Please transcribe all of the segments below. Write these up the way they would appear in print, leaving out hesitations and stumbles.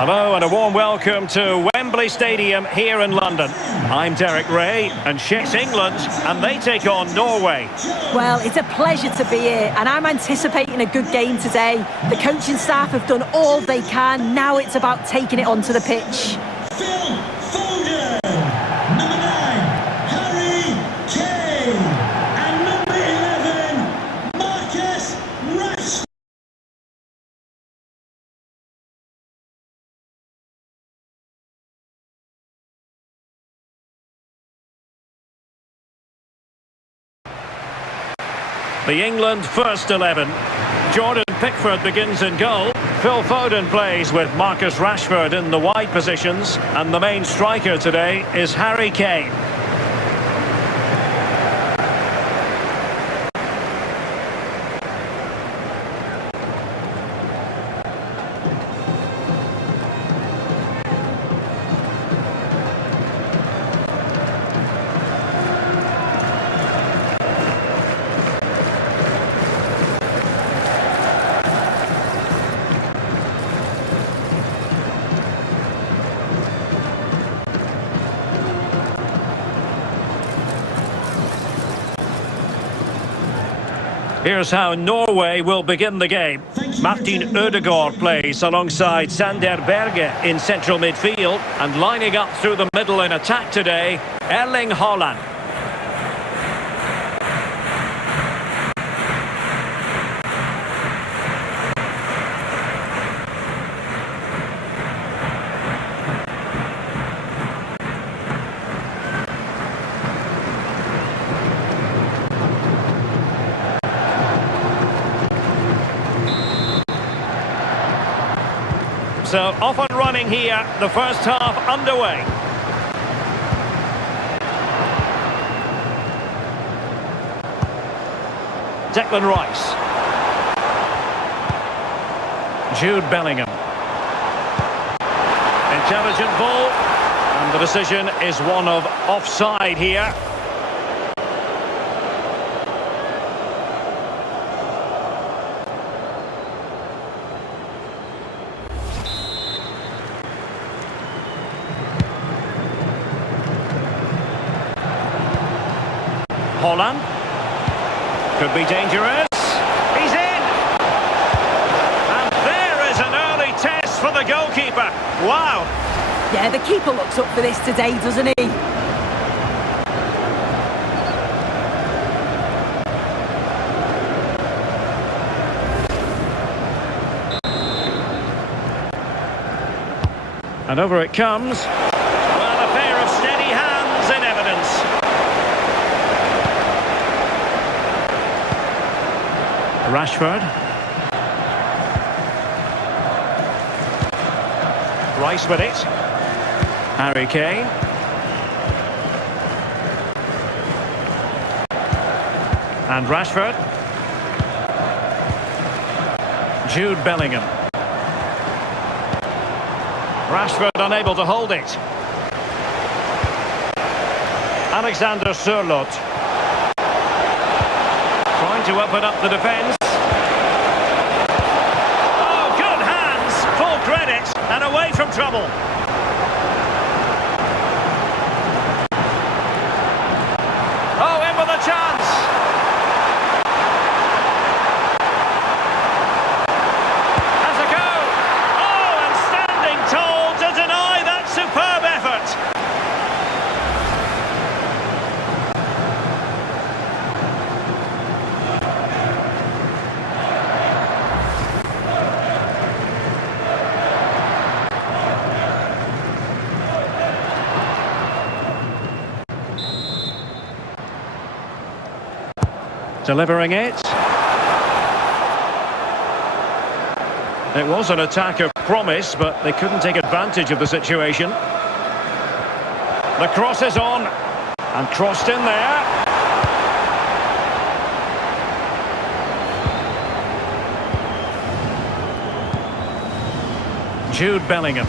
Hello and a warm welcome to Wembley Stadium here in London. I'm Derek Ray and it's England and they take on Norway. Well, it's a pleasure to be here and I'm anticipating a good game today. The coaching staff have done all they can. Now it's about taking it onto the pitch. The England first 11. Jordan Pickford begins in goal. Phil Foden plays with Marcus Rashford in the wide positions. And the main striker today is Harry Kane. Here's how Norway will begin the game. Martin Ødegaard plays alongside Sander Berge in central midfield, and lining up through the middle in attack today, Erling Haaland. So off and running here, the first half underway. Declan Rice. Jude Bellingham. Intelligent ball. And the decision is one of offside here. Haaland could be dangerous. He's in! And there is an early test for the goalkeeper. Wow! Yeah, the keeper looks up for this today, doesn't he? And over it comes. Well, a pair of steady hands in evidence. Rashford. Rice with it. Harry Kane. And Rashford. Jude Bellingham. Rashford unable to hold it. Alexander Sørloth. Trying to open up the defence. Oh, good hands! Full credit and away from trouble. Oh, in with a chance! Has a go! Oh, and standing tall to deny that superb effort! Delivering it. It was an attack of promise, but they couldn't take advantage of the situation. The cross is on, and crossed in there. Jude Bellingham.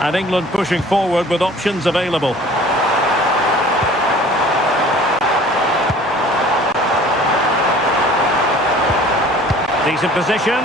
And England pushing forward with options available. Decent position.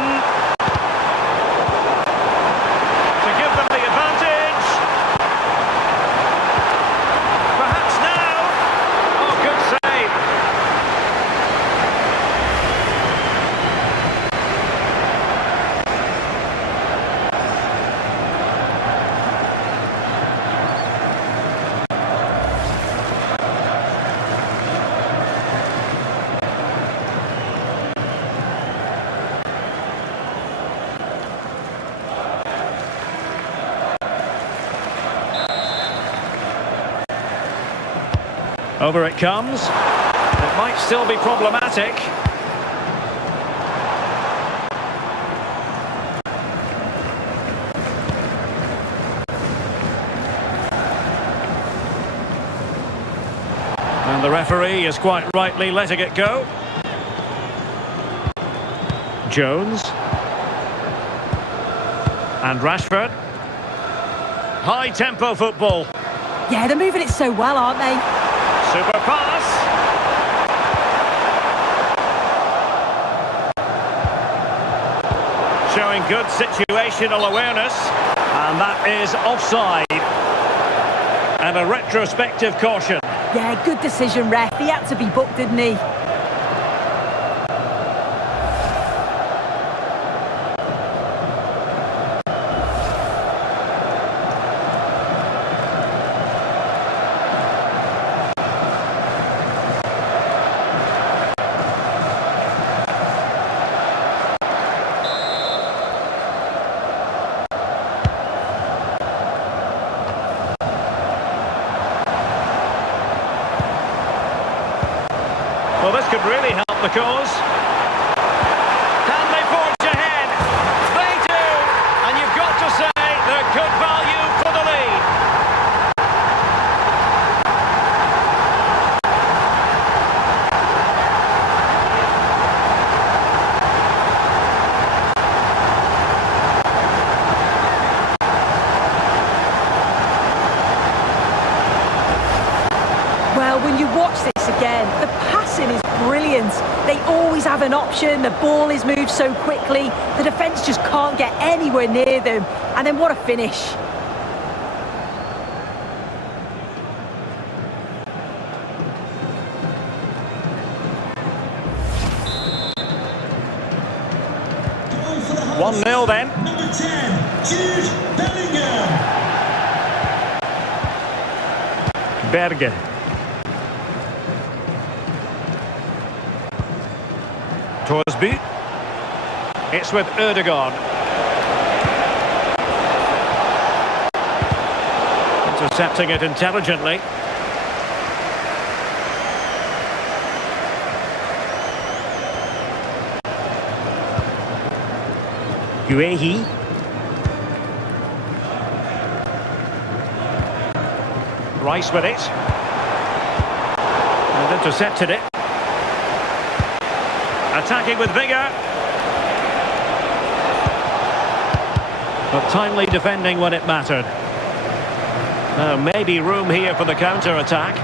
Over it comes. It might still be problematic. And the referee is quite rightly letting it go. Jones. And Rashford. High-tempo football. Yeah, they're moving it so well, aren't they? Super pass. Showing good situational awareness. And that is offside. And a retrospective caution. Yeah, good decision, ref. He had to be booked, didn't he? Well, this could really help the cause. Can they forge ahead? They do! And you've got to say they're good value for the lead. Well, when you watch this again, the passing is brilliant. They always have an option. The ball is moved so quickly. The defence just can't get anywhere near them. And then what a finish. Goal 1-0 then. Number 10, Jude Bellingham. Berge. Torsby. It's with Ødegaard. Intercepting it intelligently. Guehi. Rice with it. And intercepted it. Attacking with vigour. But timely defending when it mattered. Maybe room here for the counter-attack.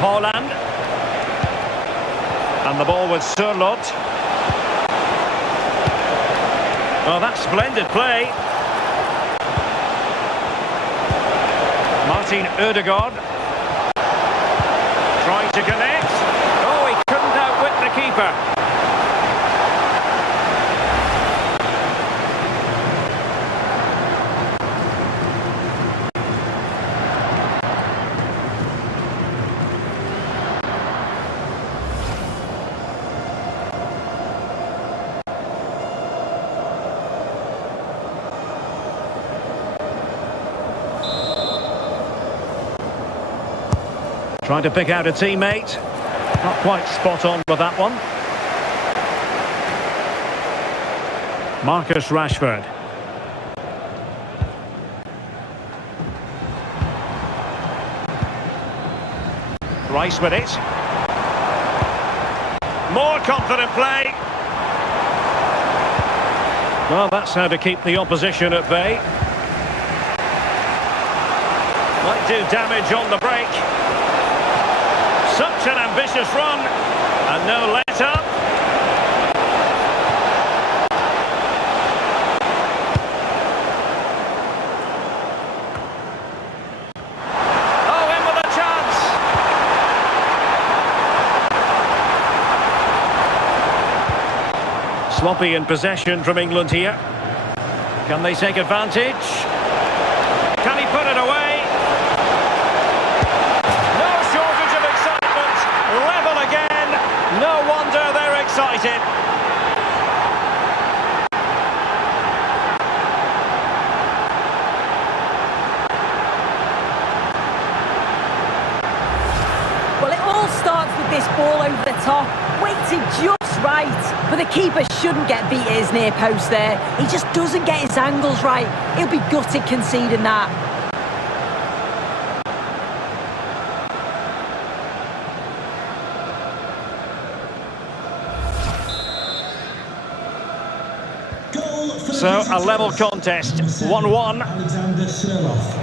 Haaland. And the ball with Sørloth. Oh, that's splendid play. Martin Ødegaard. Trying to connect. Oh, he couldn't outwit the keeper. Trying to pick out a teammate. Not quite spot on with that one. Marcus Rashford. Rice with it. More confident play. Well, that's how to keep the opposition at bay. Might do damage on the break. Such an ambitious run, and no let-up. Oh, in with a chance. Sloppy in possession from England here. Can they take advantage? Can he put it away? No wonder they're excited. this ball over the top, weighted just right, but the keeper shouldn't get beat at his near post there. He just doesn't get his angles right. He'll be gutted conceding that. So, a level contest, 1-1. Alexander Sherlock.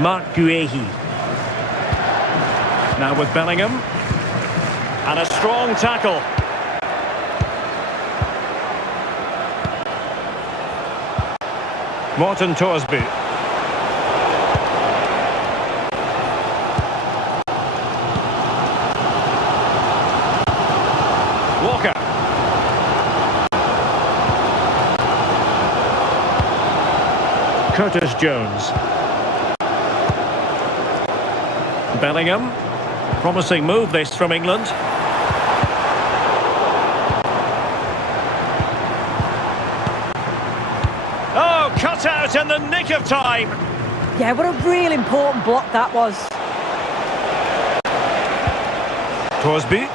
Marc Guéhi. Now with Bellingham. And a strong tackle. Morten Thorsby. Walker. Curtis Jones. Bellingham. Promising move this from England. Oh, cut out in the nick of time. Yeah, what a real important block that was. Thorsby.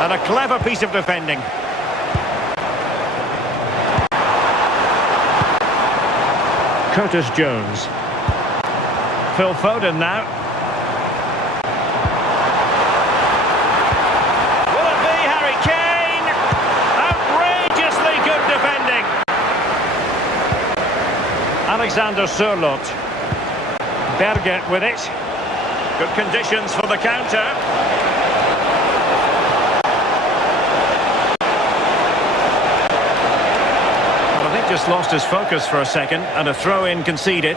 And a clever piece of defending. Curtis Jones. Phil Foden now. Will it be Harry Kane? Outrageously good defending. Alexander Sørloth. Berge with it. Good conditions for the counter. Just lost his focus for a second, and a throw-in conceded.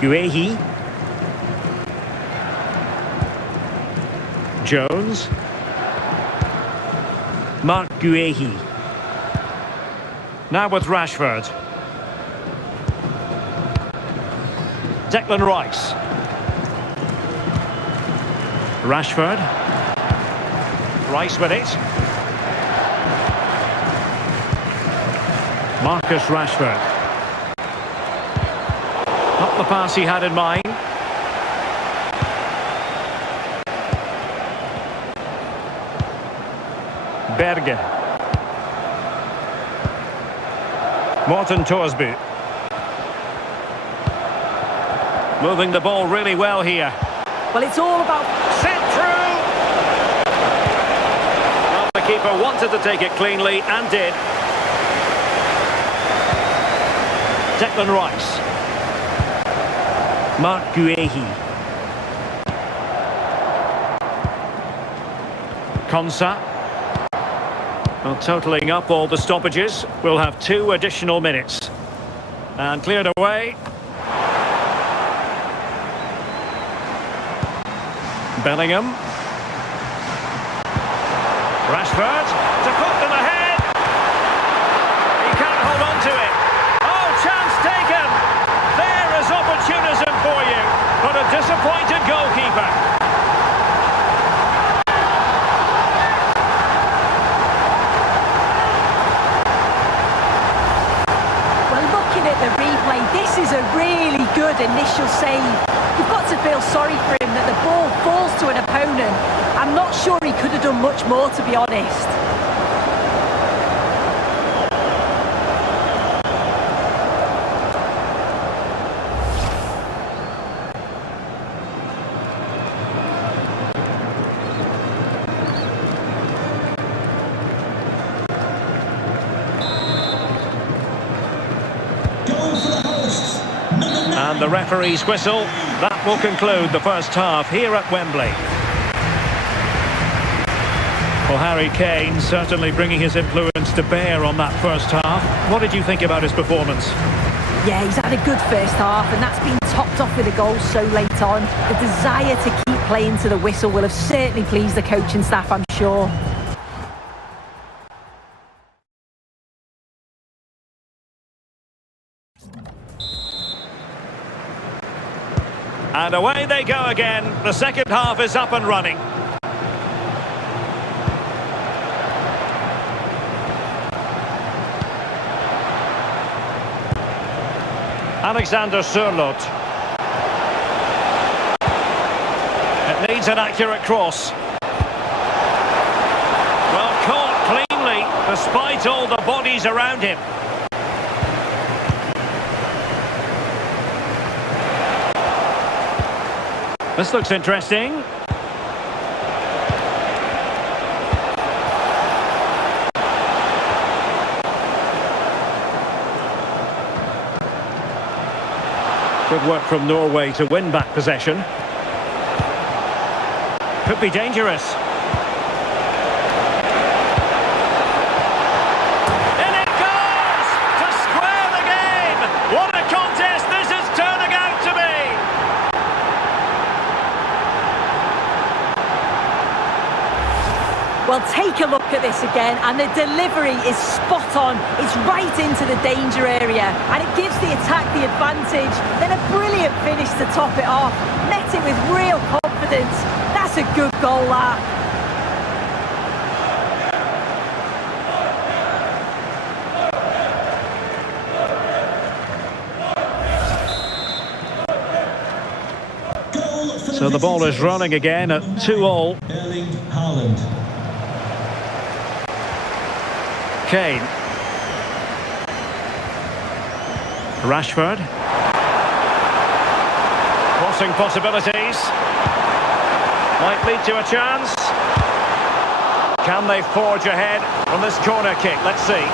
Guéhi. Jones. Marc Guéhi. Now with Rashford. Declan Rice. Rashford. Rice with it. Marcus Rashford. Not the pass he had in mind. Berge. Morten Thorsby. Moving the ball really well here. Well, it's all about... Sent through! The keeper wanted to take it cleanly and did. Declan Rice. Marc Guéhi. Konsa. Well, totalling up all the stoppages, we'll have 2 additional minutes. And cleared away. Bellingham. Rashford to put them ahead. He can't hold on to it. Oh, chance taken. There is opportunism for you, but a disappointed goalkeeper. Well, looking at the replay, this is a really good initial save. You've got to feel sorry for him that the ball falls to an opponent. I'm not sure he could have done much more, to be honest. And the referee's whistle. That will conclude the first half here at Wembley. Well, Harry Kane certainly bringing his influence to bear on that first half. What did you think about his performance? Yeah, he's had a good first half, and that's been topped off with a goal so late on. The desire to keep playing to the whistle will have certainly pleased the coaching staff, I'm sure. And away they go again. The second half is up and running. Alexander Sørloth. It needs an accurate cross. Well, caught cleanly, despite all the bodies around him. This looks interesting. Good work from Norway to win back possession. Could be dangerous. In it goes! To square the game! What a contest this is turning out to be! Well, take a look at this again, and the delivery is spot on. It's right into the danger area, and it gives the attack the advantage. Then a brilliant finish to top it off. Met it with real confidence. That's a good goal, that. So the ball is running again at 2-2. Erling Haaland. Kane. Rashford. Crossing possibilities. Might lead to a chance. Can they forge ahead from this corner kick? Let's see.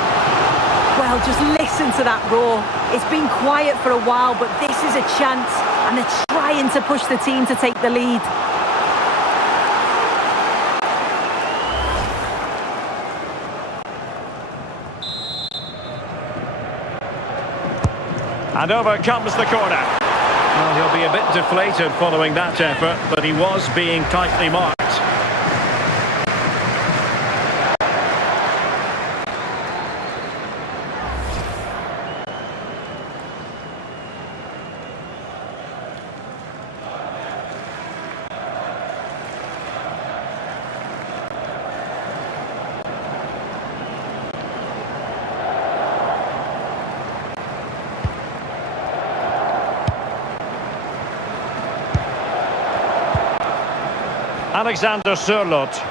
Well, just listen to that roar. It's been quiet for a while, but this is a chance, and they're trying to push the team to take the lead. And over comes the corner. Well, he'll be a bit deflated following that effort, but he was being tightly marked. Alexander Sørloth.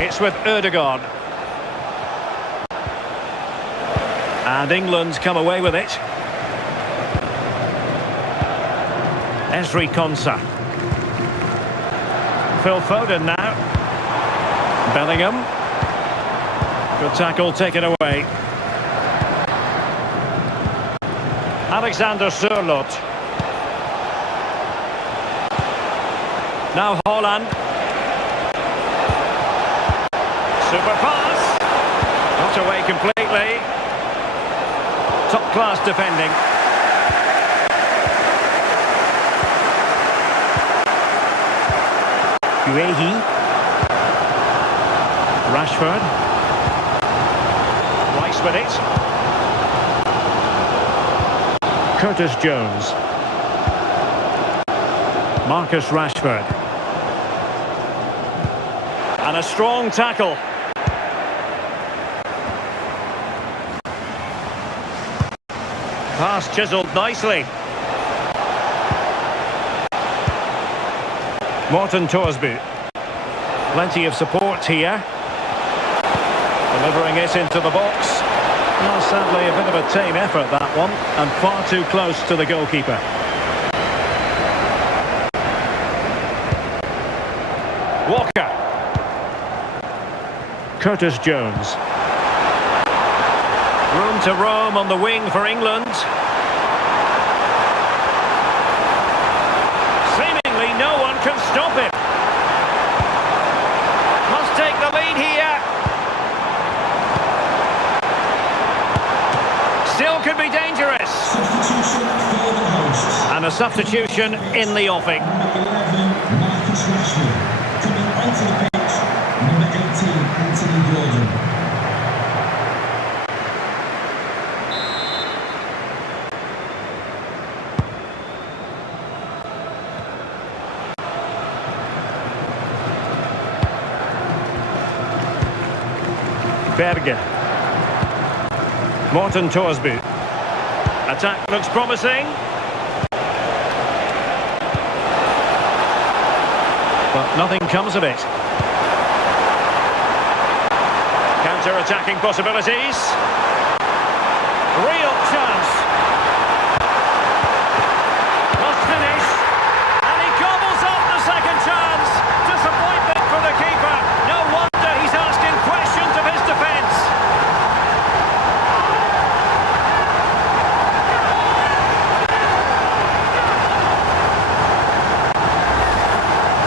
It's with Ødegaard. And England come away with it. Ezri Konsa. Phil Foden now. Bellingham. Good tackle taken away. Alexander Sørloth. Now Haaland. Super pass. Not away completely. Top class defending. Guehi. Rashford. Rice with it. Curtis Jones. Marcus Rashford. And a strong tackle. Pass chiselled nicely. Morten Thorsby. Plenty of support here. Delivering it into the box. Well, sadly, a bit of a tame effort, that one. And far too close to the goalkeeper. Walker. Curtis Jones. Room to roam on the wing for England. Seemingly no one can stop him. Must take the lead here. Still could be dangerous. Substitution for the hosts. And a substitution in the offing. Number 11, Marcus Rashford. Coming onto the pitch, number 18, Anthony Gordon. Berge. Morten Thorsby. Attack looks promising. But nothing comes of it. Counter-attacking possibilities. Real chance. Must finish. And he gobbles up the second chance. Disappointment for the keeper. No wonder he's asking questions of his defence.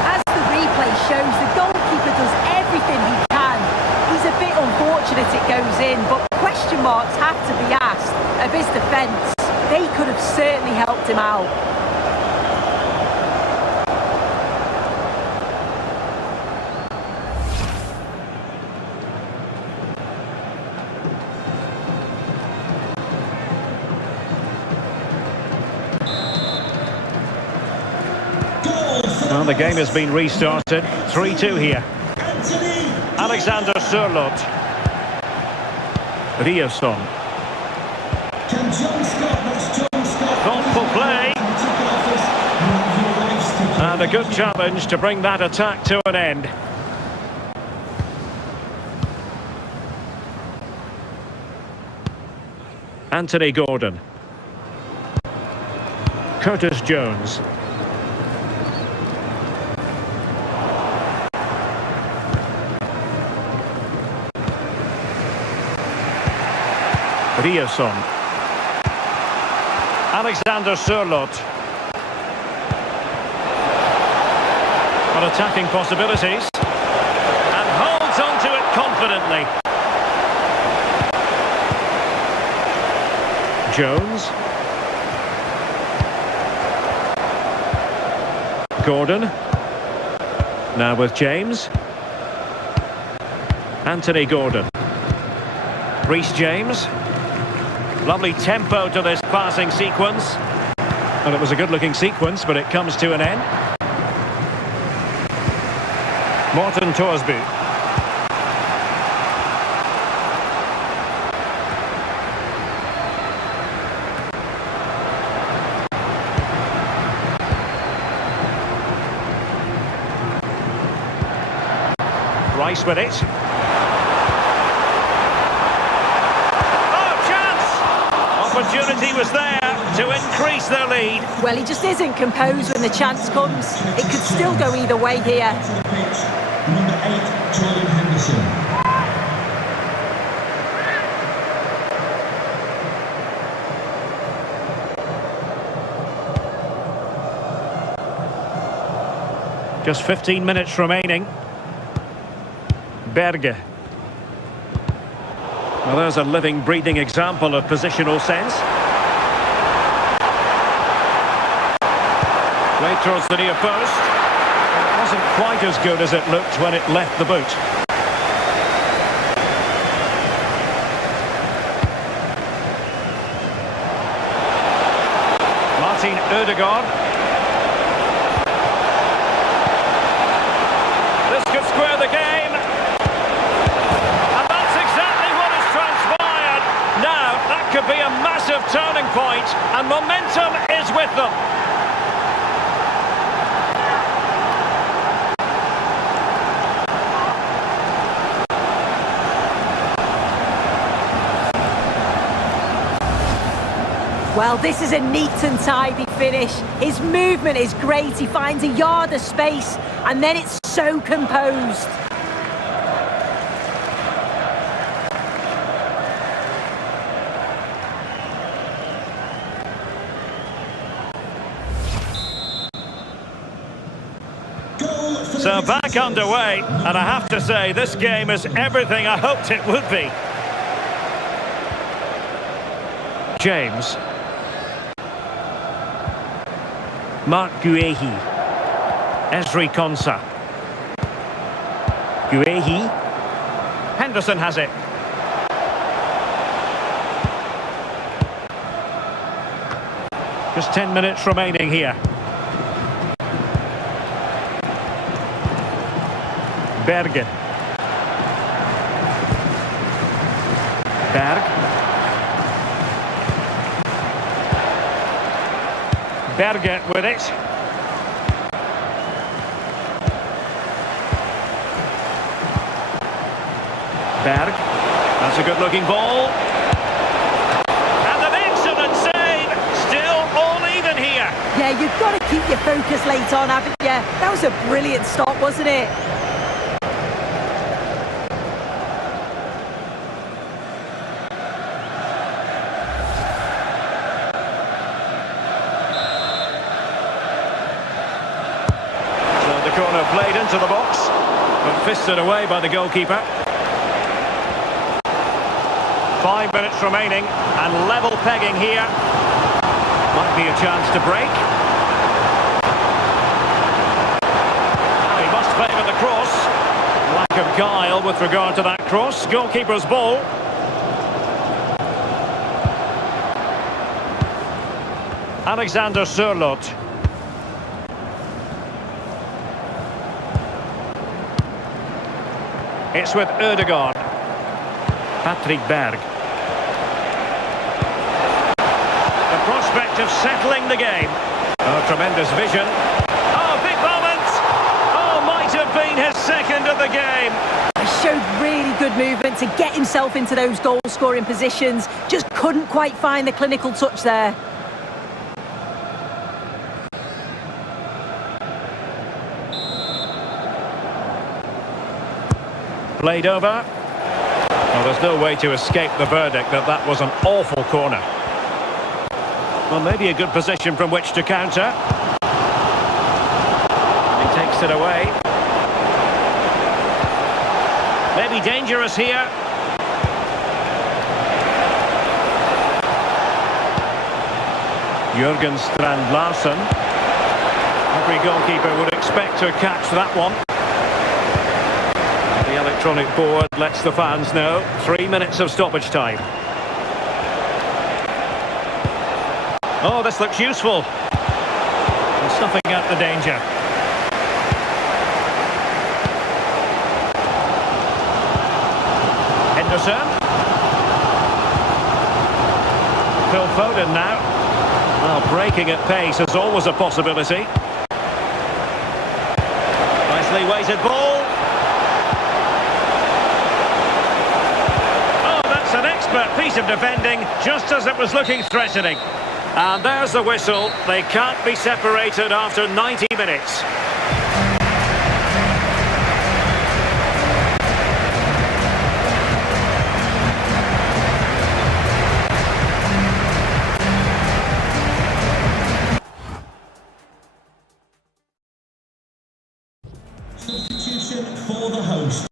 As the replay shows, the goalkeeper does everything he can. He's a bit unfortunate it goes in, but question marks have to be asked of his defence. They could have certainly helped him out. Well, the game has been restarted. 3-2 here. Alexander Sørloth. Riosson. Can John Scott, that's John Scott. Thoughtful play. And a good challenge to bring that attack to an end. Anthony Gordon. Curtis Jones. Riosson. Alexander Sørloth. On attacking possibilities. And holds on to it confidently. Jones. Gordon. Now with James. Anthony Gordon. Reece James. Lovely tempo to this passing sequence. And it was a good-looking sequence, but it comes to an end. Morten Thorsby. Rice with it. Opportunity was there to increase their lead. Well, he just isn't composed when the chance comes. It could still go either way here. Number 8, Jordan Henderson. Just 15 minutes remaining. Berge. Well, there's a living, breathing example of positional sense. Played towards the near post. It wasn't quite as good as it looked when it left the boot. Martin Ødegaard. This could square the game. Could be a massive turning point, and momentum is with them. Well, this is a neat and tidy finish. His movement is great. He finds a yard of space, and then it's so composed. So back underway, and I have to say, this game is everything I hoped it would be. James. Mark Guehi. Esri Konsa. Guehi. Henderson has it. Just 10 minutes remaining here. Berge. Berge with it. Berg. That's a good-looking ball. And an excellent save. Still all even here. Yeah, you've got to keep your focus late on, haven't you? That was a brilliant stop, wasn't it? Corner played into the box, but fisted away by the goalkeeper. 5 minutes remaining, and level pegging here. Might be a chance to break. He must favour the cross. Lack of guile with regard to that cross. Goalkeeper's ball. Alexander Sørloth. It's with Ødegaard. Patrick Berg. The prospect of settling the game. Oh, tremendous vision. Oh, big moment! Oh, might have been his second of the game. He showed really good movement to get himself into those goal-scoring positions. Just couldn't quite find the clinical touch there. Played over. Well, there's no way to escape the verdict that that was an awful corner. Well, maybe a good position from which to counter. He takes it away. Maybe dangerous here. Jørgen Strand Larsen. Every goalkeeper would expect to catch that one. The electronic board lets the fans know 3 minutes of stoppage time. Oh, this looks useful. And snuffing out the danger. Henderson. Phil Foden now. Well, breaking at pace is always a possibility. Nicely weighted ball. An expert piece of defending, just as it was looking threatening. And there's the whistle. They can't be separated after 90 minutes. Substitution for the hosts.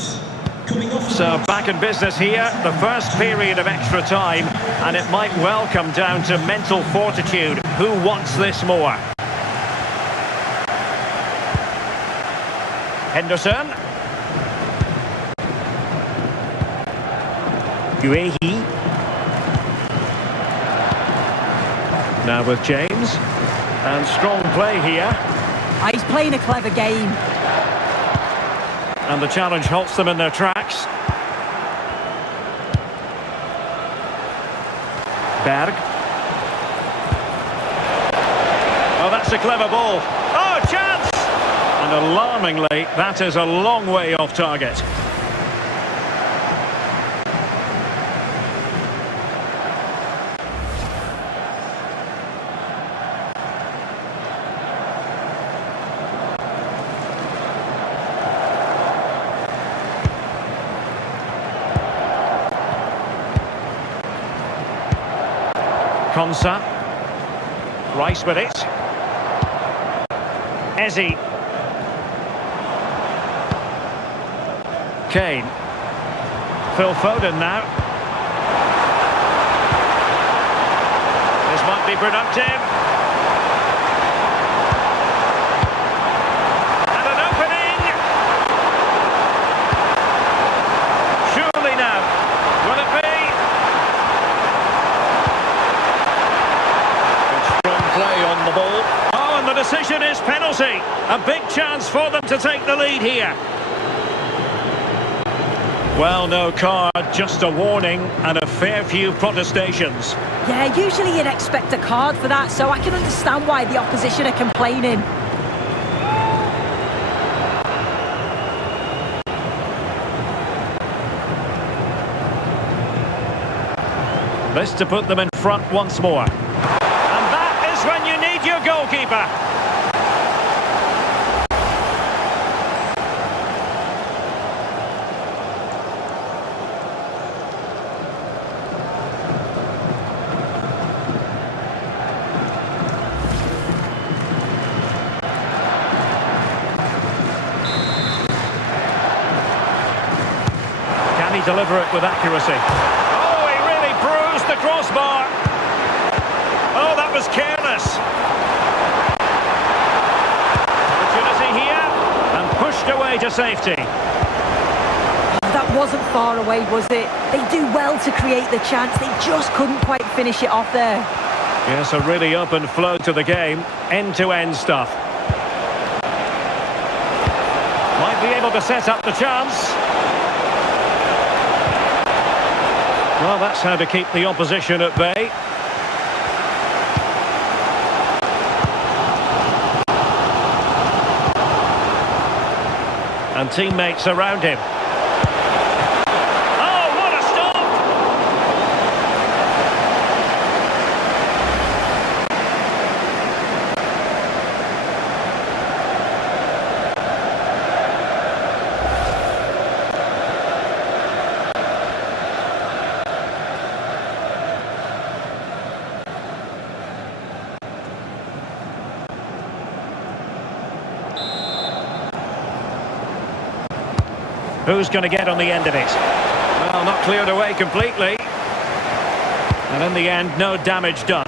So back in business here, the first period of extra time, and it might well come down to mental fortitude. Who wants this more? Henderson. Guehi. Now with James. And strong play here. He's playing a clever game. And the challenge halts them in their tracks. Berg. Oh, that's a clever ball. Oh, chance! And alarmingly, that is a long way off target. Konsa. Rice with it. Eze. Kane. Phil Foden now. This might be productive. And an opening. Surely now. Will it be? Play on the ball. Oh, and the decision is penalty. A big chance for them to take the lead here. Well, no card, just a warning and a fair few protestations. Yeah, usually you'd expect a card for that, so I can understand why the opposition are complaining. This to put them in front once more. And that is when you need your goalkeeper. Can he deliver it with accuracy? The crossbar. Oh, that was careless. Opportunity here and pushed away to safety. That wasn't far away, was it? They do well to create the chance. They just couldn't quite finish it off there. Yes, a really open flow to the game. End-to-end stuff. Might be able to set up the chance. Well, that's how to keep the opposition at bay. And teammates around him. Oh, what a stop! Who's going to get on the end of it? Well, not cleared away completely. And in the end, no damage done.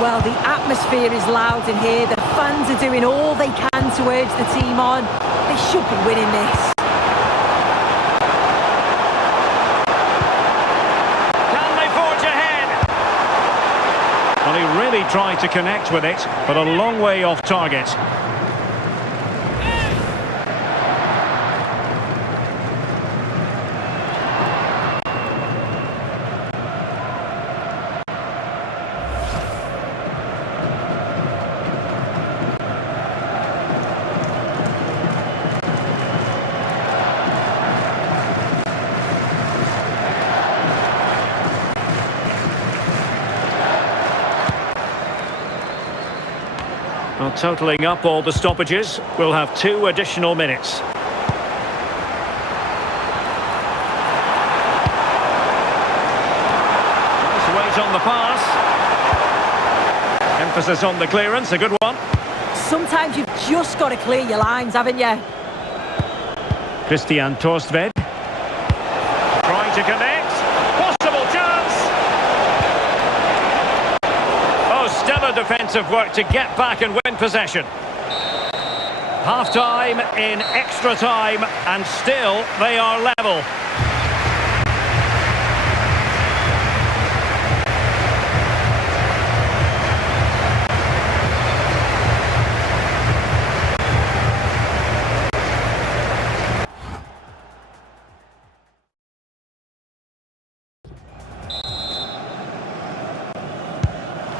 Well, the atmosphere is loud in here. The fans are doing all they can to urge the team on. They should be winning this. Can they forge ahead? Well, he really tried to connect with it, but a long way off target. Well, totalling up all the stoppages, we'll have 2 additional minutes. Nice weight on the pass. Emphasis on the clearance, a good one. Sometimes you've just got to clear your lines, haven't you? Christian Torstved. Trying to connect. Possible chance. Stellar defensive work to get back and win possession. Half-time in extra time, and still they are level.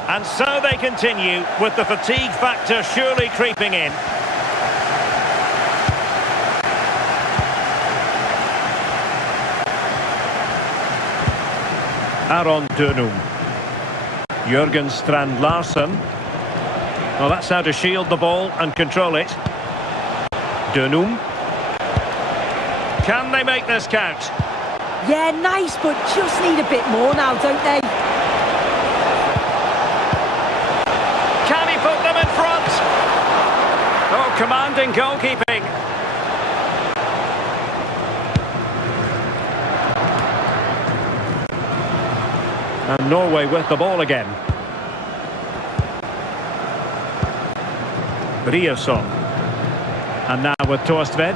And so they continue, with the fatigue factor surely creeping in. Aron Dönum. Jürgen Strand Larsen. Well, that's how to shield the ball and control it. Dönum. Can they make this count? Yeah, nice, but just need a bit more now, don't they? Can he put them in front? Oh, commanding goalkeeping. And Norway with the ball again. Riosson. And now with Torstved.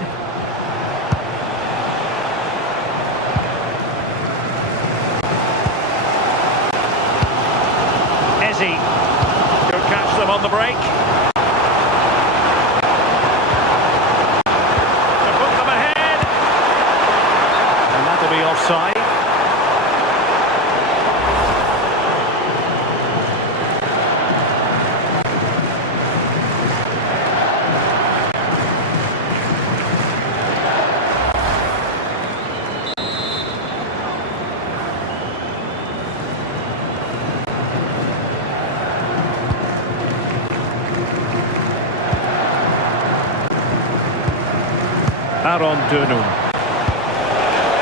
Ezzy. Could catch them on the break. To put them ahead. And that'll be offside. Aaron Dunum.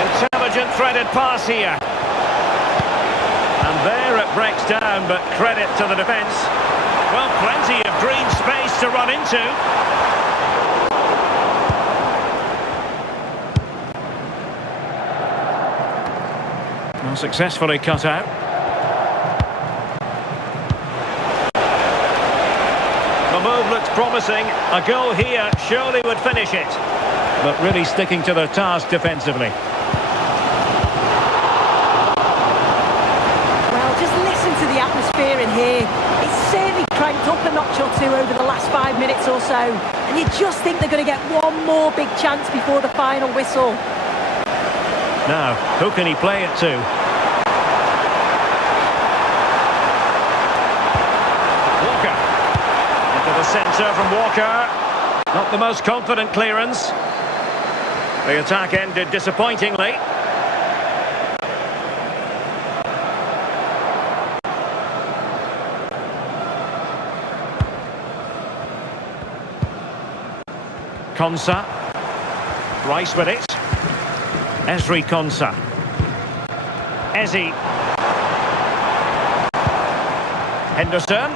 Intelligent threaded pass here. And there it breaks down, but credit to the defence. Well, plenty of green space to run into. Well, successfully cut out. The move looks promising. A goal here surely would finish it. But really sticking to their task defensively. Well, just listen to the atmosphere in here. It's certainly cranked up a notch or two over the last 5 minutes or so. And you just think they're going to get one more big chance before the final whistle. Now, who can he play it to? Walker. Into the centre from Walker. Not the most confident clearance. The attack ended disappointingly. Konsa. Rice with it. Esri Konsa. Ezi. Henderson.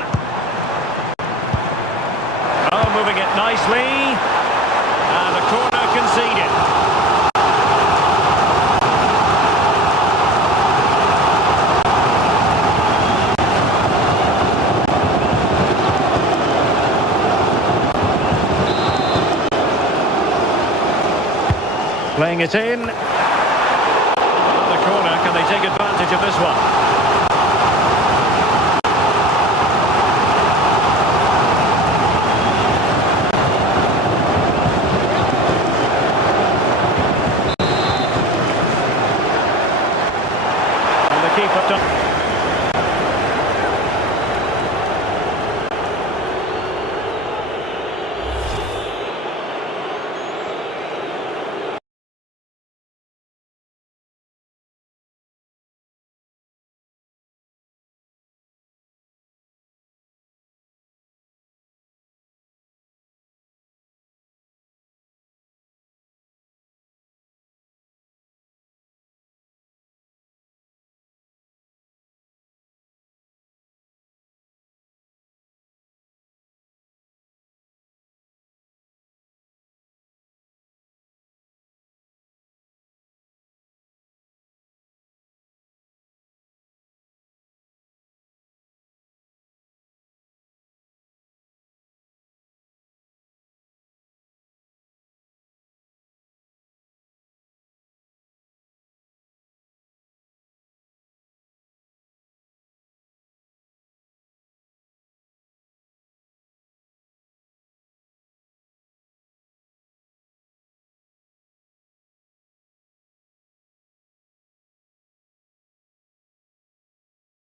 Oh, moving it nicely. And the corner conceded. Playing it in. The corner, can they take advantage of this one? And the keeper